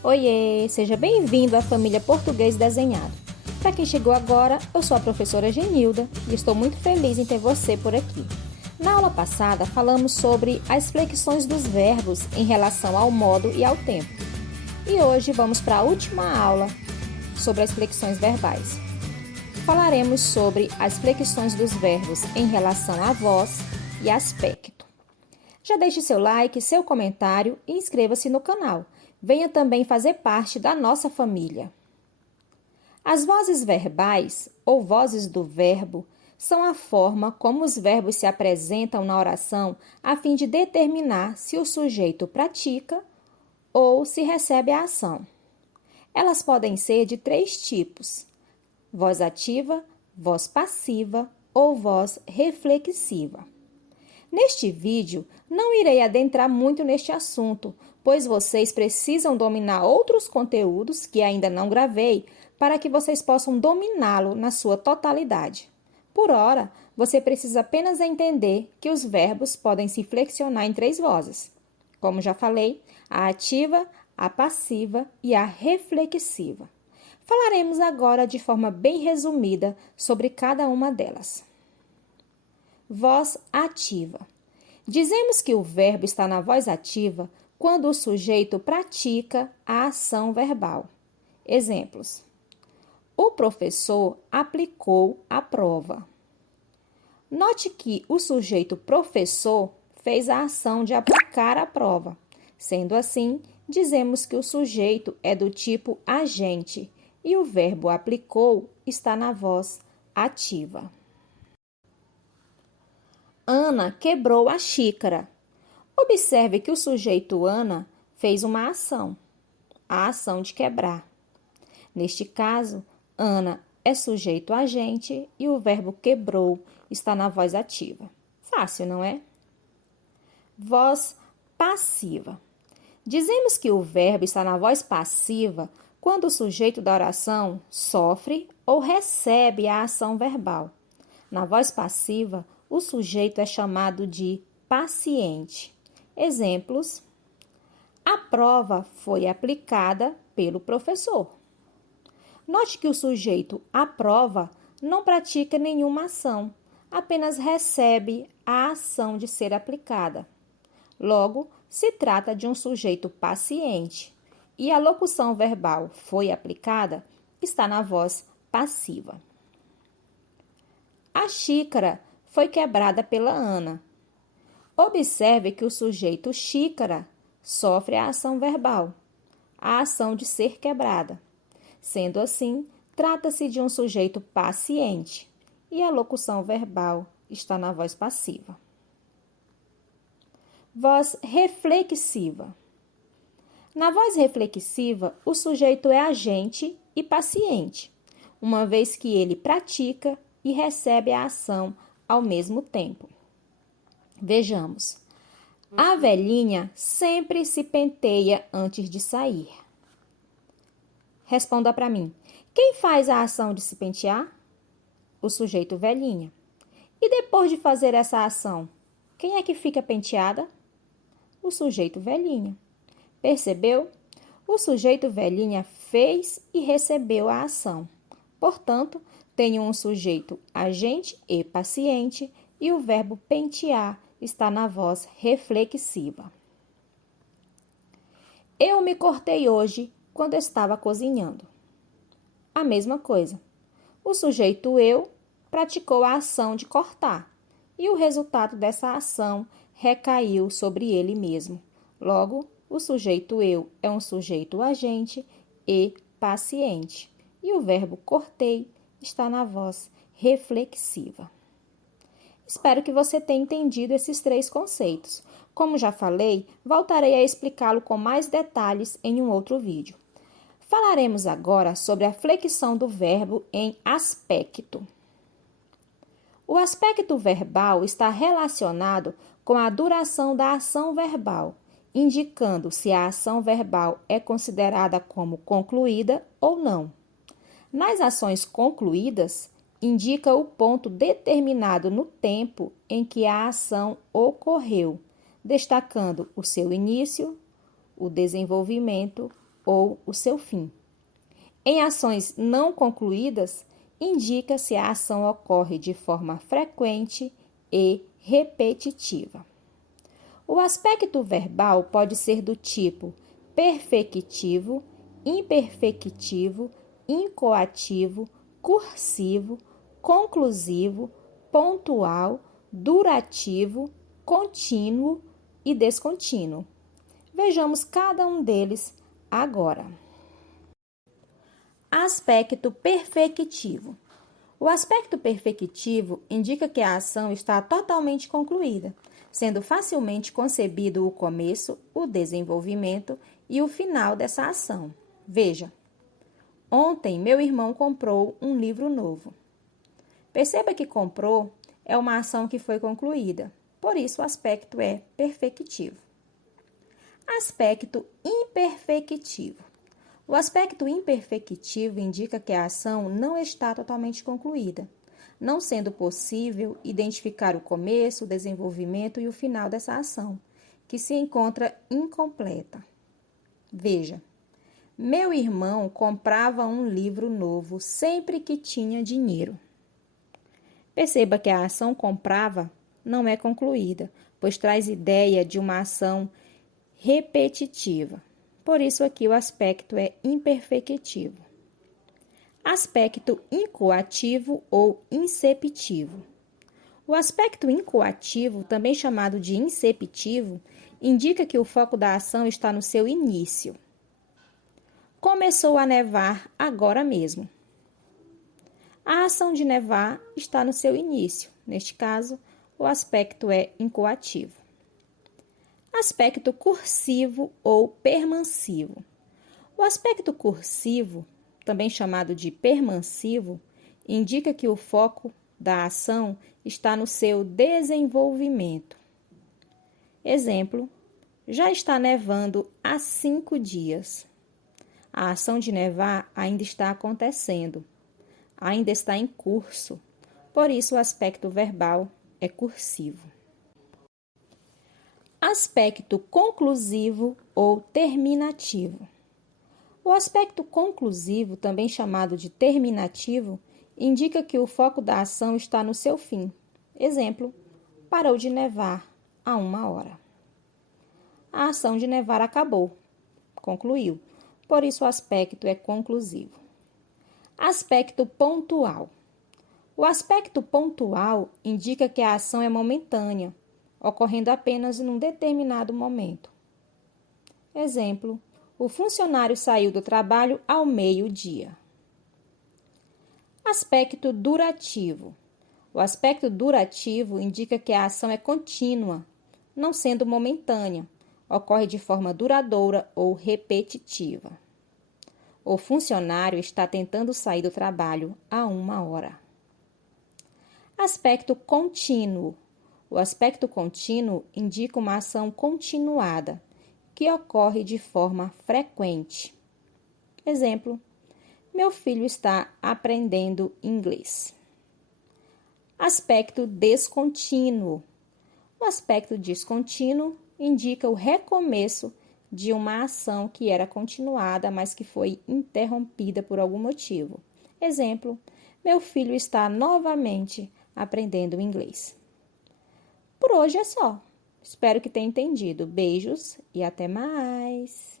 Oiê, seja bem-vindo à família Português Desenhado. Para quem chegou agora, eu sou a professora Genilda e estou muito feliz em ter você por aqui. Na aula passada, falamos sobre as flexões dos verbos em relação ao modo e ao tempo. E hoje vamos para a última aula sobre as flexões verbais. Falaremos sobre as flexões dos verbos em relação à voz e aspecto. Já deixe seu like, seu comentário e inscreva-se no canal. Venha também fazer parte da nossa família. As vozes verbais, ou vozes do verbo, são a forma como os verbos se apresentam na oração a fim de determinar se o sujeito pratica ou se recebe a ação. Elas podem ser de 3 tipos: voz ativa, voz passiva ou voz reflexiva. Neste vídeo, não irei adentrar muito neste assunto, pois vocês precisam dominar outros conteúdos que ainda não gravei para que vocês possam dominá-lo na sua totalidade. Por ora, você precisa apenas entender que os verbos podem se flexionar em 3 vozes. Como já falei, a ativa, a passiva e a reflexiva. Falaremos agora de forma bem resumida sobre cada uma delas. Voz ativa. Dizemos que o verbo está na voz ativa quando o sujeito pratica a ação verbal. Exemplos: o professor aplicou a prova. Note que o sujeito professor fez a ação de aplicar a prova. Sendo assim, dizemos que o sujeito é do tipo agente e o verbo aplicou está na voz ativa. Ana quebrou a xícara. Observe que o sujeito Ana fez uma ação, a ação de quebrar. Neste caso, Ana é sujeito agente e o verbo quebrou está na voz ativa. Fácil, não é? Voz passiva. Dizemos que o verbo está na voz passiva quando o sujeito da oração sofre ou recebe a ação verbal. Na voz passiva, o sujeito é chamado de paciente. Exemplos: a prova foi aplicada pelo professor. Note que o sujeito aprova não pratica nenhuma ação, apenas recebe a ação de ser aplicada. Logo, se trata de um sujeito paciente e a locução verbal foi aplicada está na voz passiva. A xícara foi quebrada pela Ana. Observe que o sujeito xícara sofre a ação verbal, a ação de ser quebrada. Sendo assim, trata-se de um sujeito paciente e a locução verbal está na voz passiva. Voz reflexiva. Na voz reflexiva, o sujeito é agente e paciente, uma vez que ele pratica e recebe a ação ao mesmo tempo. Vejamos. A velhinha sempre se penteia antes de sair. Responda para mim. Quem faz a ação de se pentear? O sujeito velhinha. E depois de fazer essa ação, quem é que fica penteada? O sujeito velhinha. Percebeu? O sujeito velhinha fez e recebeu a ação. Portanto, tenho um sujeito agente e paciente e o verbo pentear está na voz reflexiva. Eu me cortei hoje quando estava cozinhando. A mesma coisa. O sujeito eu praticou a ação de cortar e o resultado dessa ação recaiu sobre ele mesmo. Logo, o sujeito eu é um sujeito agente e paciente e o verbo cortei está na voz reflexiva. Espero que você tenha entendido esses 3 conceitos. Como já falei, voltarei a explicá-lo com mais detalhes em um outro vídeo. Falaremos agora sobre a flexão do verbo em aspecto. O aspecto verbal está relacionado com a duração da ação verbal, indicando se a ação verbal é considerada como concluída ou não. Nas ações concluídas, indica o ponto determinado no tempo em que a ação ocorreu, destacando o seu início, o desenvolvimento ou o seu fim. Em ações não concluídas, indica se a ação ocorre de forma frequente e repetitiva. O aspecto verbal pode ser do tipo perfectivo, imperfectivo, incoativo, cursivo, conclusivo, pontual, durativo, contínuo e descontínuo. Vejamos cada um deles agora. Aspecto perfectivo. O aspecto perfectivo indica que a ação está totalmente concluída, sendo facilmente concebido o começo, o desenvolvimento e o final dessa ação. Veja, ontem meu irmão comprou um livro novo. Perceba que comprou é uma ação que foi concluída, por isso o aspecto é perfectivo. Aspecto imperfectivo. O aspecto imperfectivo indica que a ação não está totalmente concluída, não sendo possível identificar o começo, o desenvolvimento e o final dessa ação, que se encontra incompleta. Veja, meu irmão comprava um livro novo sempre que tinha dinheiro. Perceba que a ação comprava não é concluída, pois traz ideia de uma ação repetitiva. Por isso aqui o aspecto é imperfectivo. Aspecto incoativo ou inceptivo. O aspecto incoativo, também chamado de inceptivo, indica que o foco da ação está no seu início. Começou a nevar agora mesmo. A ação de nevar está no seu início. Neste caso, o aspecto é incoativo. Aspecto cursivo ou permansivo. O aspecto cursivo, também chamado de permansivo, indica que o foco da ação está no seu desenvolvimento. Exemplo, já está nevando há 5 dias. A ação de nevar ainda está acontecendo, ainda está em curso, por isso o aspecto verbal é cursivo. Aspecto conclusivo ou terminativo. O aspecto conclusivo, também chamado de terminativo, indica que o foco da ação está no seu fim. Exemplo, parou de nevar há 1 hora. A ação de nevar acabou, concluiu, por isso o aspecto é conclusivo. Aspecto pontual. O aspecto pontual indica que a ação é momentânea, ocorrendo apenas num determinado momento. Exemplo, o funcionário saiu do trabalho ao meio-dia. Aspecto durativo. O aspecto durativo indica que a ação é contínua, não sendo momentânea, ocorre de forma duradoura ou repetitiva. O funcionário está tentando sair do trabalho há 1 hora. Aspecto contínuo. O aspecto contínuo indica uma ação continuada, que ocorre de forma frequente. Exemplo, meu filho está aprendendo inglês. Aspecto descontínuo. O aspecto descontínuo indica o recomeço de uma ação que era continuada, mas que foi interrompida por algum motivo. Exemplo, meu filho está novamente aprendendo inglês. Por hoje é só. Espero que tenha entendido. Beijos e até mais!